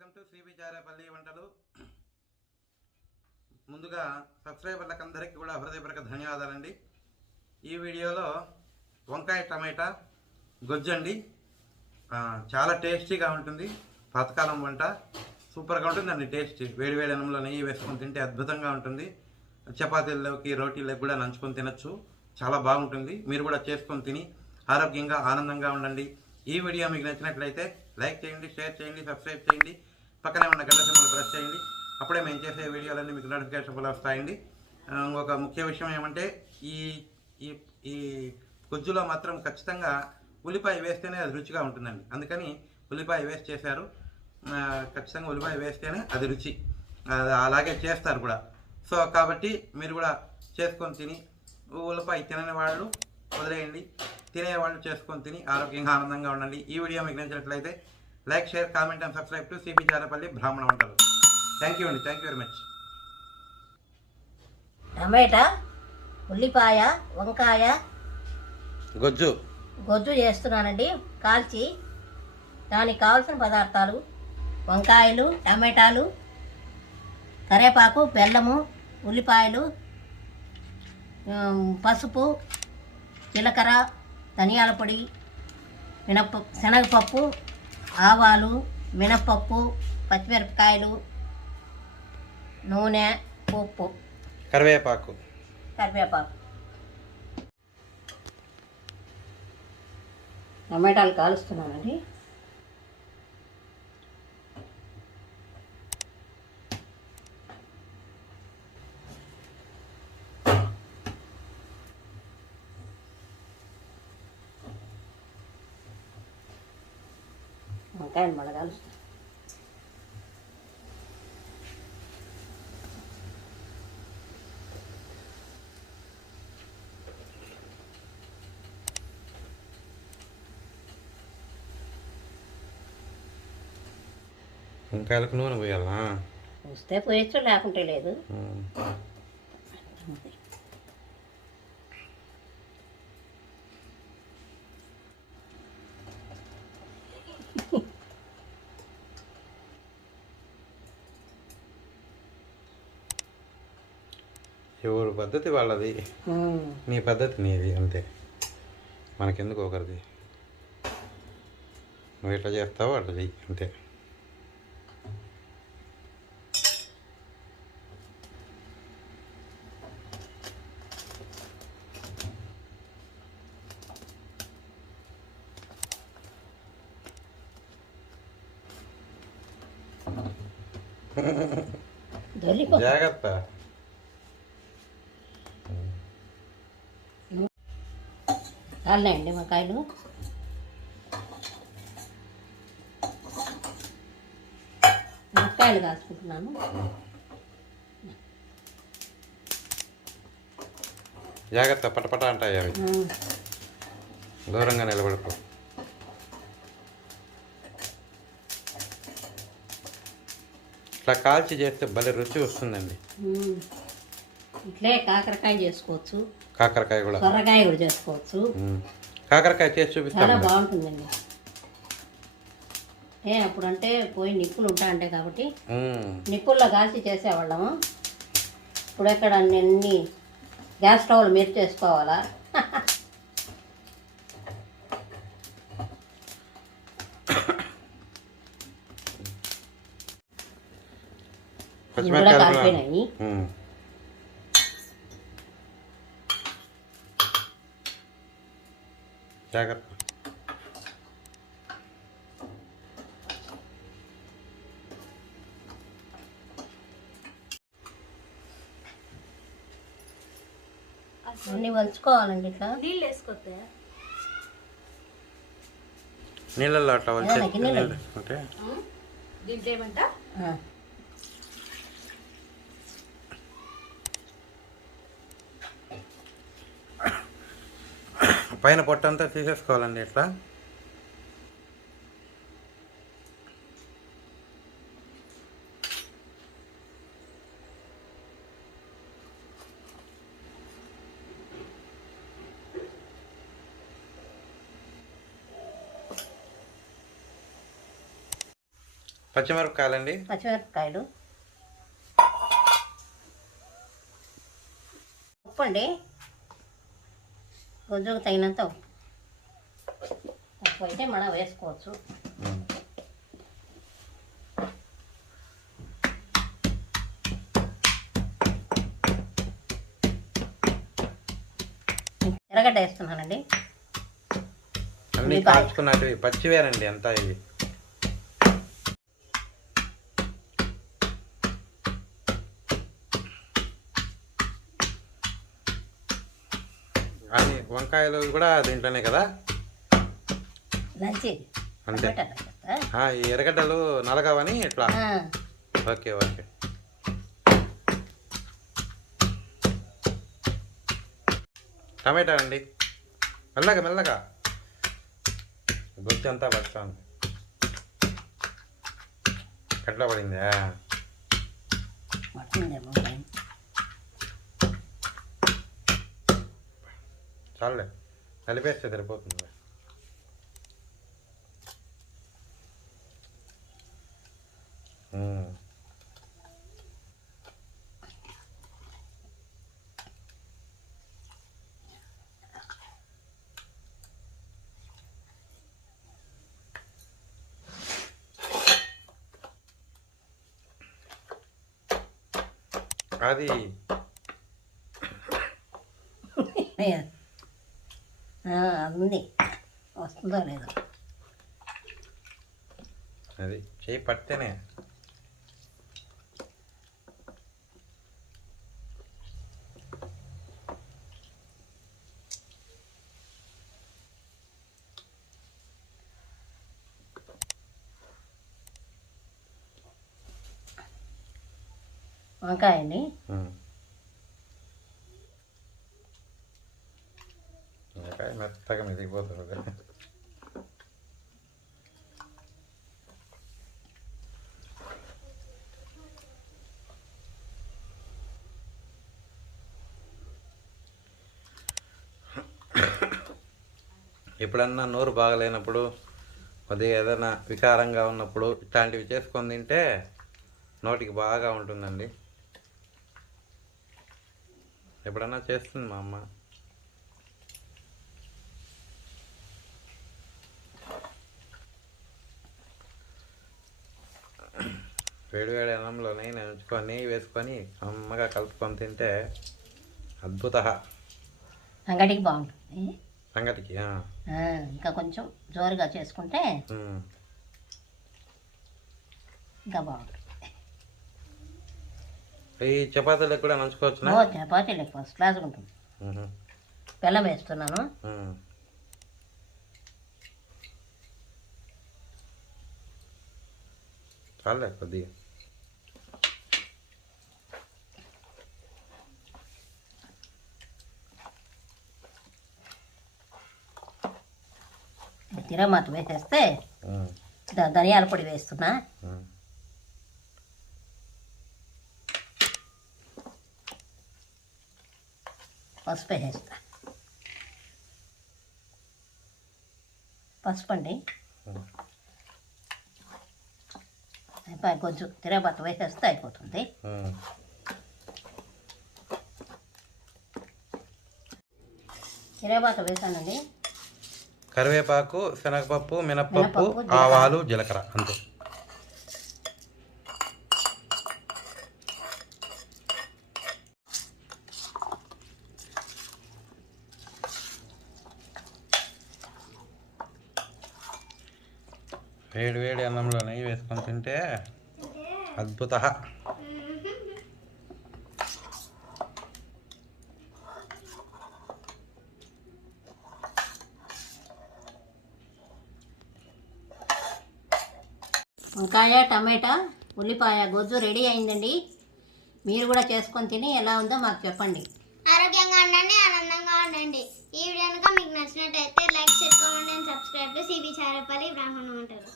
Welcome to cbcharepalli వంటలు. ముందుగా సబ్స్క్రైబర్లకు అందరికీ కూడా హృదయపూర్వక ధన్యవాదాలండి. ఈ వీడియోలో వంకాయ టమాటా గొజ్జండి. చాలా టేస్టీగా ఉంటుంది. పాతకాలం వంట సూపర్గా ఉంటుందండి. టేస్ట్ వేడి అన్నంలో నెయ్యి వేసుకొని తింటే అద్భుతంగా ఉంటుంది. చపాతీల్లోకి రోటీలకు కూడా నంచుకొని తినచ్చు. చాలా బాగుంటుంది. మీరు కూడా చేసుకొని తిని ఆరోగ్యంగా ఆనందంగా ఉండండి. ఈ వీడియో మీకు నచ్చినట్లయితే లైక్ చేయండి, షేర్ చేయండి, సబ్స్క్రైబ్ చేయండి, పక్కనే ఉన్న గంట సింబల్ ప్రెస్ చేయండి. అప్పుడే మేము చేసే వీడియోలన్నీ మీకు నోటిఫికేషన్ వస్తాయండి. ఒక ముఖ్య విషయం ఏమంటే ఈ ఈ ఈ గుజ్జులో మాత్రం ఖచ్చితంగా ఉల్లిపాయ వేస్తేనే అది రుచిగా ఉంటుందండి. అందుకని ఉల్లిపాయ వేస్ట్ చేశారు. ఖచ్చితంగా ఉల్లిపాయ వేస్తేనే అది రుచి. అలాగే చేస్తారు కూడా. సో కాబట్టి మీరు కూడా చేసుకొని తిని, ఉల్లిపాయ తినని వాళ్ళు వదిలేయండి, తినేవాళ్ళు చేసుకొని తిని ఆరోగ్యంగా ఆనందంగా ఉండండి. ఈ వీడియో మీకు నచ్చినట్లయితే like, share, comment and subscribe to cbcharepalli బ్రాహ్మణ వంటలు. థ్యాంక్ యూ అండి. Thank you very much. టమాటా, ఉల్లిపాయ, వంకాయ గొజ్జు చేస్తున్నానండి కాల్చి. దానికి కావాల్సిన పదార్థాలు: వంకాయలు, టమాటాలు, కరివేపాకు, బెల్లము, ఉల్లిపాయలు, పసుపు, జీలకర్ర, ధనియాల పొడి, శనగపప్పు, ఆవాలు, మినప్పప్పు, పచ్చిమిరపకాయలు, నూనె, ఉప్పు, కరివేపాకు. టమాటాలు కాలుస్తున్నానండి. వంకాయలు మళ్ళీ కలుస్తాను. వంకాయలకు నూనె పోయాలా? వస్తే పోయచ్చు, లేకుంటే లేదు. ఎవరు పద్ధతి వాళ్ళది, నీ పద్ధతి నీది, అంతే. మనకెందుకు ఒకరిది. నువ్వు ఎట్లా చేస్తావో అట్లా చెయ్యి, అంతే. జాగ్రత్త. చాలండి వంకాయలు. వంకాయలు కాసుకుంటున్నాను. జాగ్రత్త, పటపట అంటాయి అవి. దూరంగా నిలబడుకో. ఇట్లా కాల్చి చేస్తే భలే రుచి వస్తుందండి. ఇట్లే కాకరకాయ చేసుకోవచ్చు, కాకరకాయ కూడా, సొరకాయ కూడా చేసుకోవచ్చు. కాకరకాయ చేసి చూపిస్తాను, చాలా బాగుంటుందండి. అప్పుడంటే పోయి నిప్పులు ఉంటాయంటే కాబట్టి నిప్పుల్లో కాల్చి చేసేవాళ్ళము. ఇప్పుడు ఎక్కడ అన్ని గ్యాస్ స్టవ్లు మీరు చేసుకోవాలా? కూడా కాలిపోయినాయి. జాగ్రత్త. అన్నీ వలుచుకోవాలండి. ఇట్లా నీళ్ళు వేసుకోతే నీళ్ళల్లో అట్లా అంటే దీంట్లో ఏమంట పైన పొట్టంతా తీసేసుకోవాలండి. ఇట్లా పచ్చిమిరపకాయలండి. పచ్చిమిరపకాయలు, ఉప్పు అండి, గొజ్జుకు తగినంత ఉప్పు. తక్కువ అయితే మనం వేసుకోవచ్చు. ఎర్రగడ్డ వేస్తున్నానండి. అన్నీ కాల్చుకున్నట్టు పచ్చివేనండి అంతా ఇవి. అది వంకాయలు కూడా దీంట్లోనే కదా లంచి అంతే. ఈ ఎర్రగడ్డలు నలగవని ఇట్లా. Okay okay. టమాటా అండి, మెల్లగా మెల్లగా గుజ్జు అంతా పడతాను. ఎట్లా పడిందా? చాలే, కలిపేస్తే సరిపోతుంది. అది ఉంది, వస్తుందో లేదో. అది చేయి పడితేనే. వంకాయ అండి, వంకాయ మెత్తగా మెదిగిపోతుంది. ఎప్పుడన్నా నోరు బాగలేనప్పుడు, కొద్దిగా ఏదైనా వికారంగా ఉన్నప్పుడు ఇట్లాంటివి చేసుకొని తింటే నోటికి బాగా ఉంటుందండి. ఎప్పుడన్నా చేస్తుంది మా అమ్మ. వేడివేడి అన్నంలో నెయ్యి వేసుకొని అమ్మగా కలుపుకొని తింటే అద్భుత. సంగటికి బాగుంటుంది. సంగటికి ఇంకా కొంచెం జోరుగా చేసుకుంటే ఇంకా బాగుంటుంది. ఈ చపాతీలకు కూడా నంచుకోవచ్చు. చపాతీలకు ఫస్ట్ క్లాస్గా ఉంటుంది. బెల్లం వేస్తున్నాను. చాలే కొద్దిగా. తిరమాత వేసేస్తే ధనియాల పొడి వేస్తున్నా. పసుపు వేసేస్తా. పసుపు అండి, కొంచెం తిరగబాత వేసేస్తే అయిపోతుంది. తిరగబాత వేసానండి. కరివేపాకు, శనగపప్పు, మినప్పప్పు, ఆవాలు, జీలకర్ర అంతే. వేడి వేడి అన్నంలో నెయ్యి వేసుకొని తింటే అద్భుత. వంకాయ, టమాటా, ఉల్లిపాయ గొజ్జు రెడీ అయిందండి. మీరు కూడా చేసుకొని తిని ఎలా ఉందో మాకు చెప్పండి. ఆరోగ్యంగా ఉండండి, ఆనందంగా ఉండండి. ఈ వీడియో కనుక మీకు నచ్చినట్టయితే like, share, comment and subscribe to cbcharepalli బ్రాహ్మణ వంటలు.